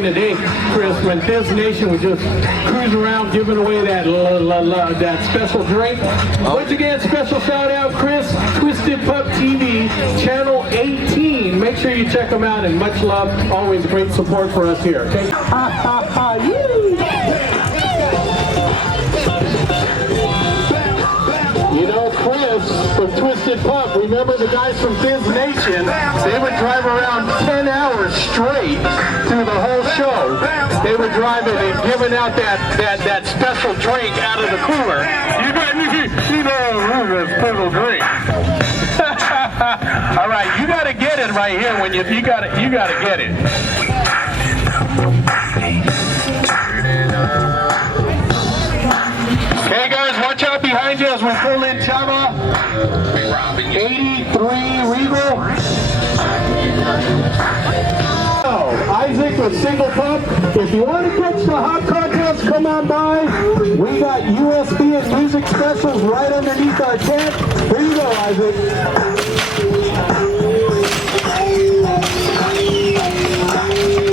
in the day, Chris, when Fizz Nation would just cruise around giving away that special drink. Once again, special shout out, Chris, Twisted Pup TV, channel 18. Make sure you check them out, and much love. Always great support for us here. Okay? You know, Chris from Twisted Pup, remember the guys from Fizz Nation? They would drive around 10 hours straight through the whole show. They were driving and giving out that special drink out of the cooler. You know, this special drink. All right, you got to get it right here. When you got to get it. Hey guys, watch out behind you as we pull in Chava. 83 Regal. Isaac with Single Pump. If you want to catch the hot contest, come on by. We got USB and music specials right underneath our tent. Here you go, Isaac.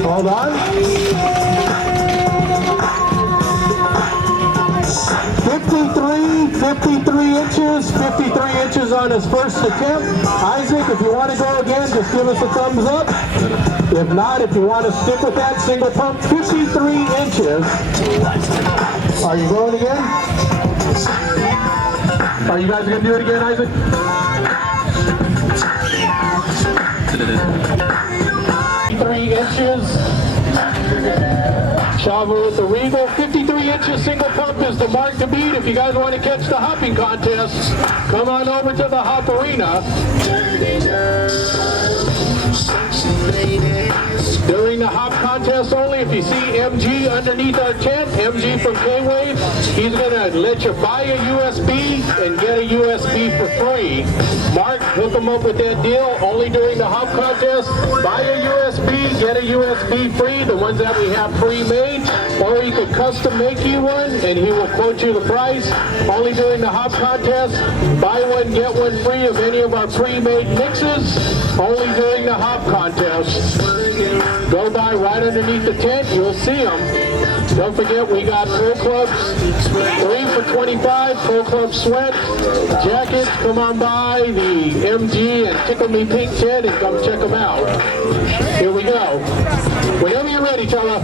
Hold on. 53 inches, 53 inches on his first attempt. Isaac, if you want to go again, just give us a thumbs up. If not, if you want to stick with that single pump, 53 inches. Are you going again? Are you guys going to do it again, Isaac? 3 inches. Chava with the Regal. 53 inches single pump is the mark to beat. If you guys want to catch the hopping contest, come on over to the Hop Arena. During the hop contest only, if you see MG underneath our tent, MG from K-Wave, he's going to let you buy a USB and get a USB for free. Mark, hook him up with that deal. Only during the hop contest, buy a USB, get a USB free, the ones that we have pre-made, or he could custom make you one and he will quote you the price. Only during the hop contest, buy one, get one free of any of our pre-made mixes. Only during the hop contest. Go by right underneath the tent, you'll see them. Don't forget, we got Pro Clubs, 3 for $25, Pro Club sweat, jackets. Come on by the MG and Tickle Me Pink tent and come check them out. Here we go. Whenever you're ready, Chava.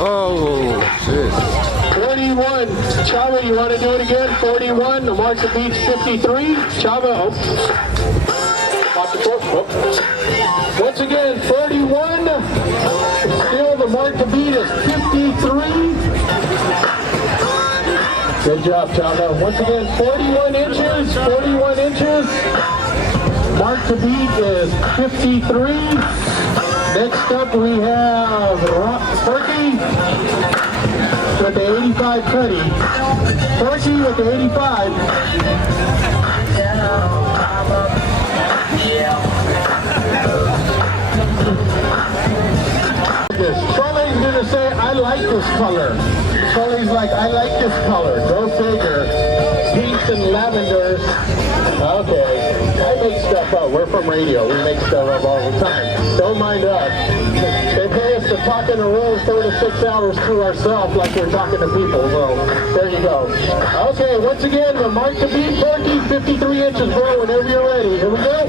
Oh, shit. 41. Chava, you want to do it again? 41. The mark to beat's 53. Chava, off the court. Once again, 31. Still, the mark to beat is 53. Good job, Chava. Once again, 41 inches. 41 inches. Mark to beat is 53. Next up we have Perky with the 85 Cuddy. Perky with the 85. Charlie's gonna say, I like this color. Charlie's like, I like this color. Go figure. Pinks and lavenders. Okay. I make stuff up. We're from radio. We make stuff up all the time. Don't mind us. They pay us to talk in a room 4 to 6 hours to ourselves like we're talking to people. So there you go. Okay, once again, the mark to beat, Porky, 53 inches, bro, whenever you're ready. Here we go.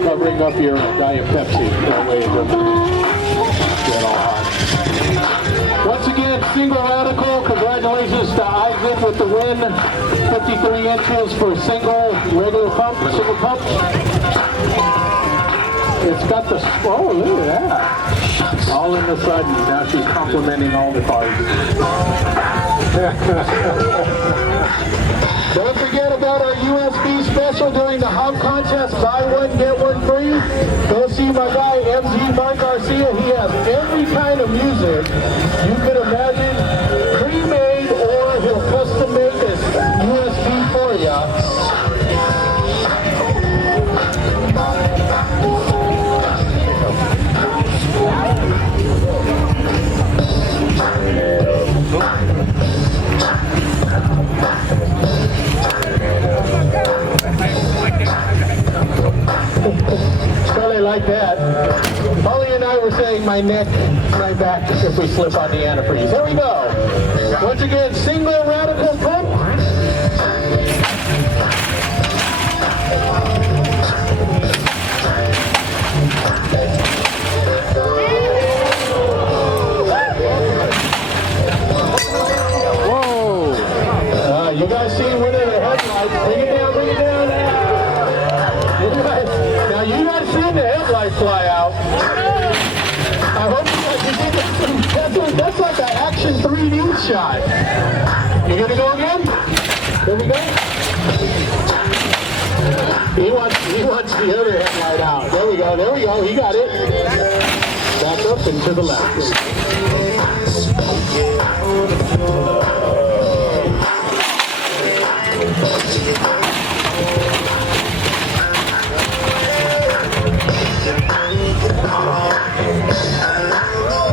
I'll bring up your guy of Pepsi. That way it doesn't get all hot. Once again, single radical. Congratulations to Isaac with the win. 53 inches for single regular pump, single pump. If it's got the, oh, look at that. All of a sudden, now she's complimenting all the cars. Don't forget about our USB special during the hop contest. Buy one, get one free. Go see my guy, MG Mark Garcia. He has every kind of music you could imagine, pre-made, or he'll custom make this USB for you. Charlie like that. Holly and I were saying my neck, my back if we slip on the antifreeze. Here we go. Once again, single radical pump. Whoa! You guys see one of the headlights. Bring it down, bring it down. Now you guys seen the headlight fly out. I hope you guys can see that's like an action 3D shot. You gonna go again? There we go. He wants the other headlight out. There we go, he got it. Back up and to the left.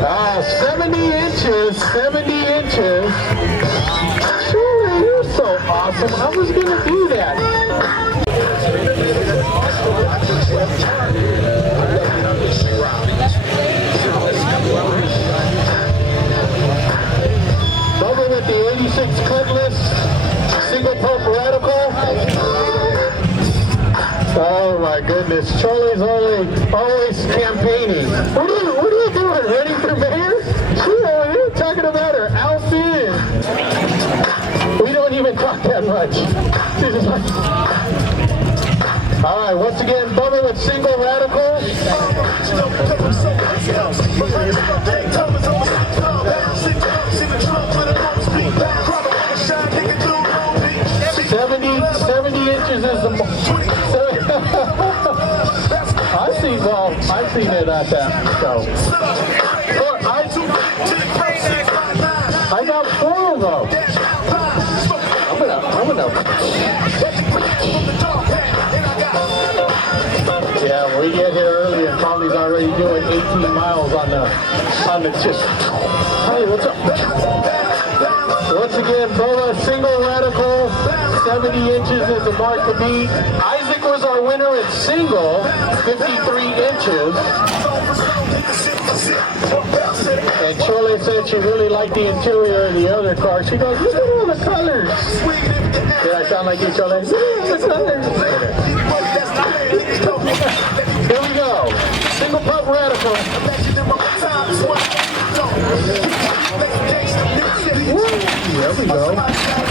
Ah, 70 inches. Sure, you're so awesome. I was gonna do that. Over with the 86 clipless, single pump radical. Oh my goodness, Charlie's always campaigning. What are you doing? Running for mayor? Sure, you're talking about her outfit. We don't even talk that much. She's just like, all right, once again, Bubba with single radical. 70 inches is the I've seen it at that, so. I got 4 of them. I'm gonna. Yeah, we get here early and Tommy's already doing 18 miles on the just. Hey, what's up? Once again, Bola, single radical, 70 inches is the mark to beat. Isaac was our winner at single, 53 inches. And Charlie said she really liked the interior of the other car. She goes, look at all the colors. Did I sound like you, Charlie? Look at all the colors. Here we go. Single pump radical. There we go.